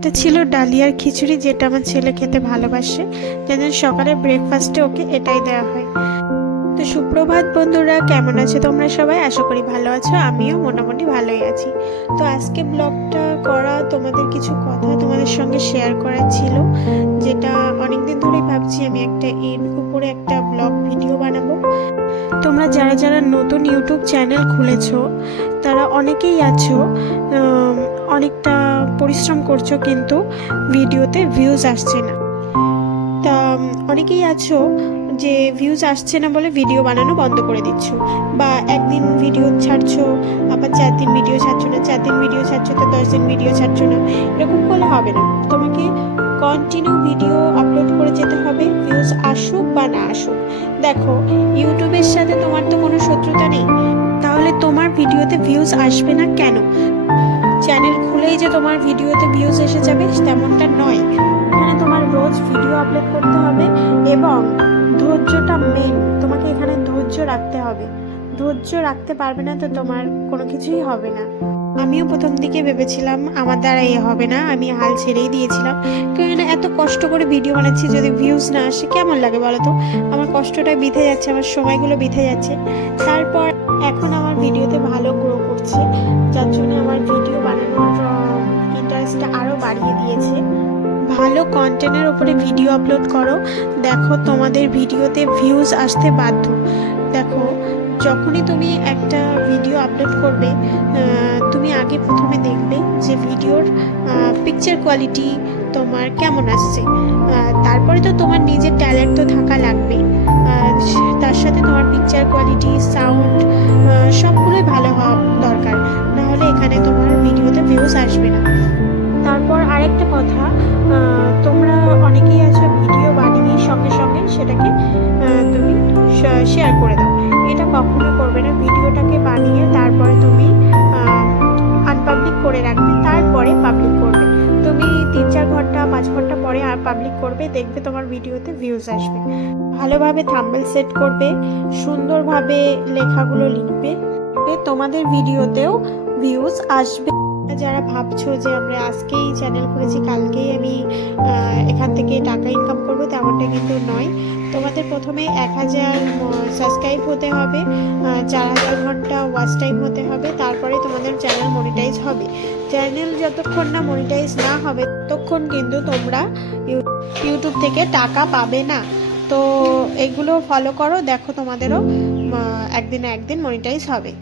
এটা ছিল ডালিয়ার খিচুড়ি যেটা আমার ছেলে খেতে ভালোবাসে। যেন সকালে ব্রেকফাস্টে ওকে এটাই দেওয়া হয়। তো সুপ্রভাত বন্ধুরা, কেমন আছে তোমরা সবাই? আশা করি ভালো আছো, আমিও মোটামুটি ভালোই আছি। তো আজকে ব্লগটা করা তোমাদের কিছু কথা তোমাদের সঙ্গে শেয়ার করার ছিল, যেটা অনেকদিন ধরেই ভাবছি আমি একটা এর উপরে একটা ব্লগ ভিডিও বানাবো। তোমরা যারা যারা নতুন ইউটিউব চ্যানেল খুলেছো, তারা অনেকেই আছো অনেকটা পরিশ্রম করছ, কিন্তু ভিডিওতে ভিউজ আসছে না। তা অনেকেই আছো যে ভিউজ আসছে না বলে ভিডিও বানানো বন্ধ করে দিচ্ছ। বা একদিন ভিডিও ছাড়ছো, আবার চার দিন ভিডিও ছাড়ছো না, চার দিন ভিডিও ছাড়ছো, তো দশ দিন ভিডিও ছাড়ছো না। এরকম করলে হবে না। তোমাকে কন্টিনিউ ভিডিও আপলোড করে যেতে হবে ভিউজ আসুক বা না আসুক। দেখো ইউটিউবের সাথে তোমার তো কোনো শত্রুতা নেই। তাহলে তোমার ভিডিওতে ভিউজ আসবে না কেন? চ্যানেল খুলেই যে তোমার ভিডিওতে ভিউজ এসে যাবে, তেমনটা নয়। এখানে তোমার রোজ ভিডিও আপলোড করতে হবে এবং ধৈর্যটা মেন তোমাকে এখানে ধৈর্য রাখতে হবে। ধৈর্য রাখতে পারবে না তো তোমার কোনো কিছুই হবে না। আমিও প্রথম দিকে ভেবেছিলাম, আমার দ্বারা এ হবে না, আমি হাল ছেড়েই দিয়েছিলাম। কারণ এত কষ্ট করে ভিডিও বানাচ্ছি যদি ভিউজ না আসে, কেমন লাগে বলো তো? আমার কষ্টটা বিথে যাচ্ছে, আমার সময়গুলো বিথে যাচ্ছে। তারপর এখন আমার ভিডিওতে ভালো গ্রো করছে। যার জন্য আমার ভিডিও কন্টেন্টের ওপরে ভিডিও আপলোড করো। দেখো তোমাদের ভিডিওতে ভিউজ আসতে বাধ্য। দেখো, যখনই তুমি একটা ভিডিও আপলোড করবে তুমি আগে প্রথমে দেখবে যে ভিডিওর পিকচার কোয়ালিটি তোমার কেমন আসছে। তারপরে তো তোমার নিজের ট্যালেন্ট তো শেয়ার করে দাও। এটা কখনো করবে না। ভিডিওটাকে বানিয়ে তারপরে তুমি আনপাবলিক করে রাখবে, তারপরে পাবলিক করবে। তুমি তিন চার ঘণ্টা, পাঁচ ঘণ্টা পরে আর পাবলিক করবে, দেখবে তোমার ভিডিওতে ভিউজ আসবে। ভালোভাবে থাম্বেল সেট করবে, সুন্দরভাবে লেখাগুলো লিখবে তোমাদের ভিডিওতেও ভিউজ আসবে। যারা ভাবছ যে আমরা আজকেই চ্যানেল খুলেছি, কালকেই আমি এখান থেকে টাকা ইনকাম করব, তেমনটা কিন্তু নয়। তোমাদের প্রথমে এক হাজার সাবস্ক্রাইব হতে হবে চার হাজার ঘণ্টা ওয়াচ টাইম হতে হবে, তারপরে তোমাদের চ্যানেল মনিটাইজ হবে। চ্যানেল যতক্ষণ না মনিটাইজ না হবে, ততক্ষণ কিন্তু তোমরা ইউটিউব থেকে টাকা পাবে না। তো এগুলো ফলো করো, দেখো তোমাদেরও একদিন একদিন মনিটাইজ হবে।